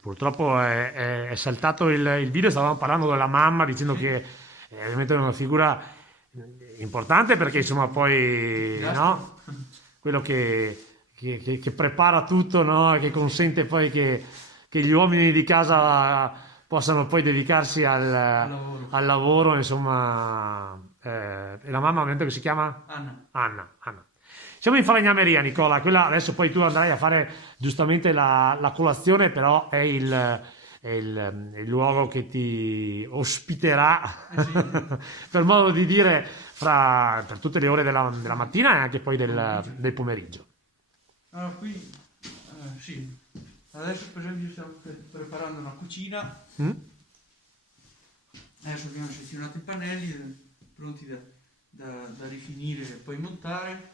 Purtroppo è saltato il video, stavamo parlando della mamma dicendo che è ovviamente una figura importante perché insomma poi no? Quello che prepara tutto, no? Che consente poi che gli uomini di casa possano poi dedicarsi al lavoro, insomma. E la mamma ovviamente che si chiama? Anna. Siamo in falegnameria, Nicola, quella adesso poi tu andrai a fare giustamente la colazione, però è il luogo che ti ospiterà, Sì. per modo di dire, per tutte le ore della mattina e anche poi del pomeriggio. Allora, qui, sì, adesso per esempio stiamo preparando una cucina, Mm? adesso abbiamo sezionato i pannelli, pronti da rifinire e poi montare,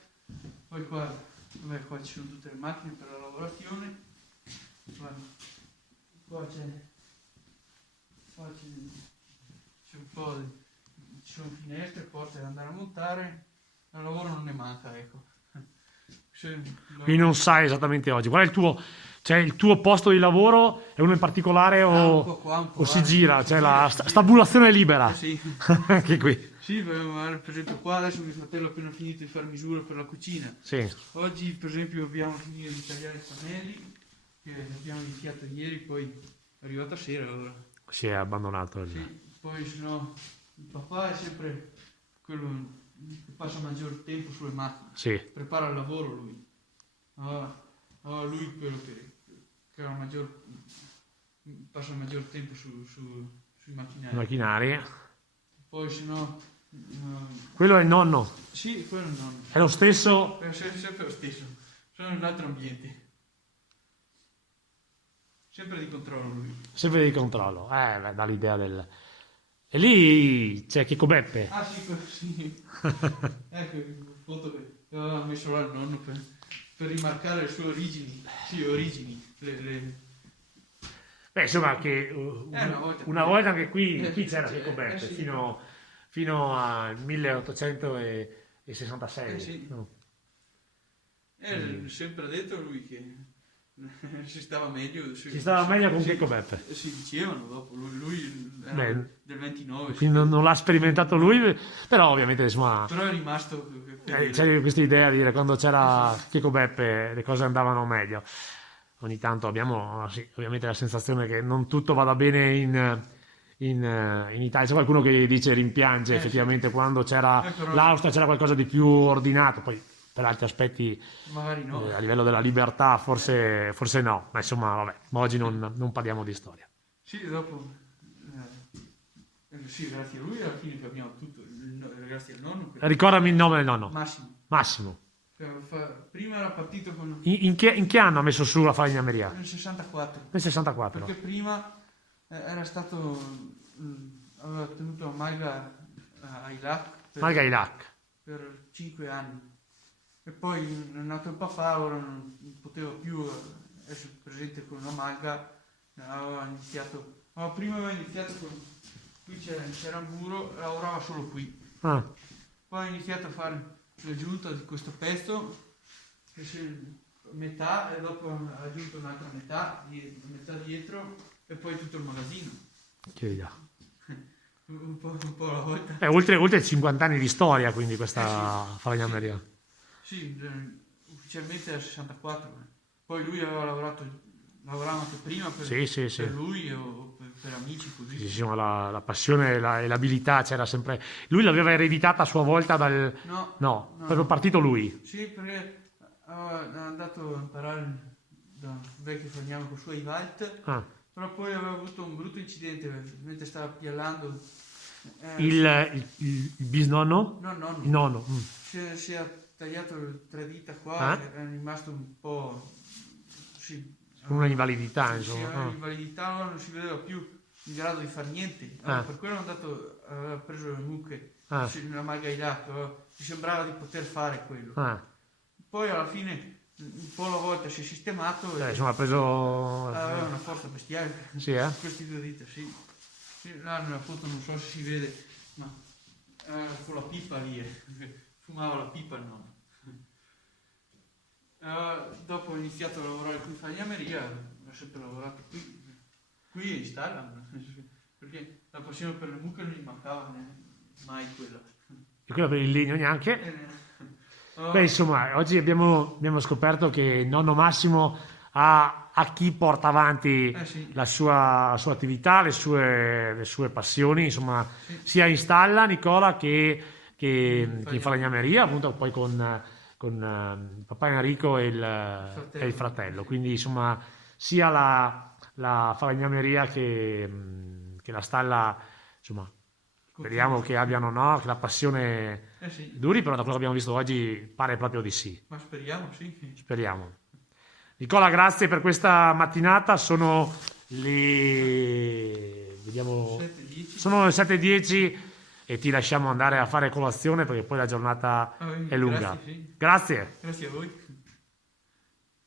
poi qua, vabbè, qua ci sono tutte le macchine per la lavorazione, qua c'è un po' ci sono finestre, porte da andare a montare, il lavoro non ne manca, ecco. Quindi non sai esattamente oggi. Qual è il tuo posto di lavoro? È uno in particolare o si gira? C'è la stabulazione libera? Sì. Anche qui. Sì, per esempio qua adesso mio fratello ha appena finito di fare misure per la cucina. Sì. Oggi per esempio dobbiamo finire di tagliare i pannelli, che abbiamo iniziato ieri, poi è arrivata sera allora. Si è abbandonato. Sì, poi se no il papà è sempre quello che passa maggior tempo sulle macchine. Sì. Prepara il lavoro lui. Lui quello che ha passa maggior tempo sui macchinari. Macchinari. Poi se no... Quello è il nonno. Sì, quello non. È lo stesso? È sempre lo stesso. Sono in un altro ambiente. Sempre di controllo lui. Sempre di controllo. Beh, dà l'idea del... E lì c'è Checco Beppe. Ah sì, sì. Ecco, il foto che aveva messo là il nonno per rimarcare le sue origini. Sì, origini. Beh, insomma, che una volta anche qui c'era Checco Beppe, sì. fino al 1866. Sì. No? Sempre detto lui che si stava meglio. Si stava meglio con Checco Beppe. Si dicevano dopo, lui era del 29. Quindi non l'ha sperimentato lui, però ovviamente insomma... Però è rimasto... c'è questa idea di dire quando c'era Checco Beppe le cose andavano meglio. Ogni tanto abbiamo ovviamente la sensazione che non tutto vada bene in Italia. C'è qualcuno che dice rimpiange effettivamente quando c'era l'Austria, c'era qualcosa di più ordinato, poi per altri aspetti magari no. A livello della libertà forse no, ma insomma vabbè, ma oggi non parliamo di storia. Sì, dopo sì, grazie a lui alla fine che abbiamo tutto, grazie al nonno. Ricordami il nome del nonno. Massimo. Prima era partito con... In che anno ha messo su la falegnameria? Nel 64. Nel 64. Perché prima era stato... aveva tenuto a Malga a Ilac per 5 anni. E poi è nato il papà, ora non poteva più essere presente con la Malga, aveva iniziato... prima aveva iniziato con... Qui c'era un muro, lavorava solo qui. Poi ha iniziato a fare l'aggiunta di questo pezzo, metà, e dopo ha aggiunto un'altra metà dietro, e poi tutto il magazzino. Che idea. un po' alla volta. Oltre 50 anni di storia, quindi questa falegnameria. Sì, ufficialmente è 64. Poi lui aveva lavorato anche prima per lui o per amici così. Sì, ma la passione e l'abilità c'era sempre. Lui l'aveva ereditata a sua volta dal... No, proprio partito lui. Sì, perché è andato a imparare da un vecchio falegname con suoi Walt, però poi aveva avuto un brutto incidente mentre stava piallando. Il bisnonno? No, nonno. Il nonno. Si è tagliato le 3 dita qua, è rimasto un po'... Sì, una invalidità, insomma. Sì, un'invalidità, allora non si vedeva più in grado di fare niente. Allora, per quello aveva preso le mucche nella Malga Ilac, gli sembrava di poter fare quello. Poi alla fine, un po' alla volta si è sistemato e insomma, ha preso... aveva una forza bestiale. Sì, Questi 2 dita, sì. Là nella foto non so se si vede, ma con la pipa lì, fumava la pipa il nonno. Dopo ho iniziato a lavorare qui in falegnameria, ho sempre lavorato qui. qui in stalla, nel senso che, perché la passione per le mucche non mi mancava mai quella. E quella per il legno neanche? Oh, Beh, insomma, oggi abbiamo scoperto che nonno Massimo ha chi porta avanti sì, la sua attività, le sue passioni, insomma, sì, sia in stalla, Nicola, che in falegnameria. falegnameria, appunto, poi con papà Enrico e il fratello. Quindi, insomma, sia la falegnameria che la stalla, insomma, speriamo che abbiano, no, che la passione Sì, duri, però da quello che abbiamo visto oggi pare proprio di sì. ma speriamo, sì. Speriamo. Nicola, grazie per questa mattinata. Sono le... vediamo... 7-10. Sono le 7:10 e ti lasciamo andare a fare colazione perché poi la giornata è lunga. Grazie, sì. Grazie. Grazie a voi.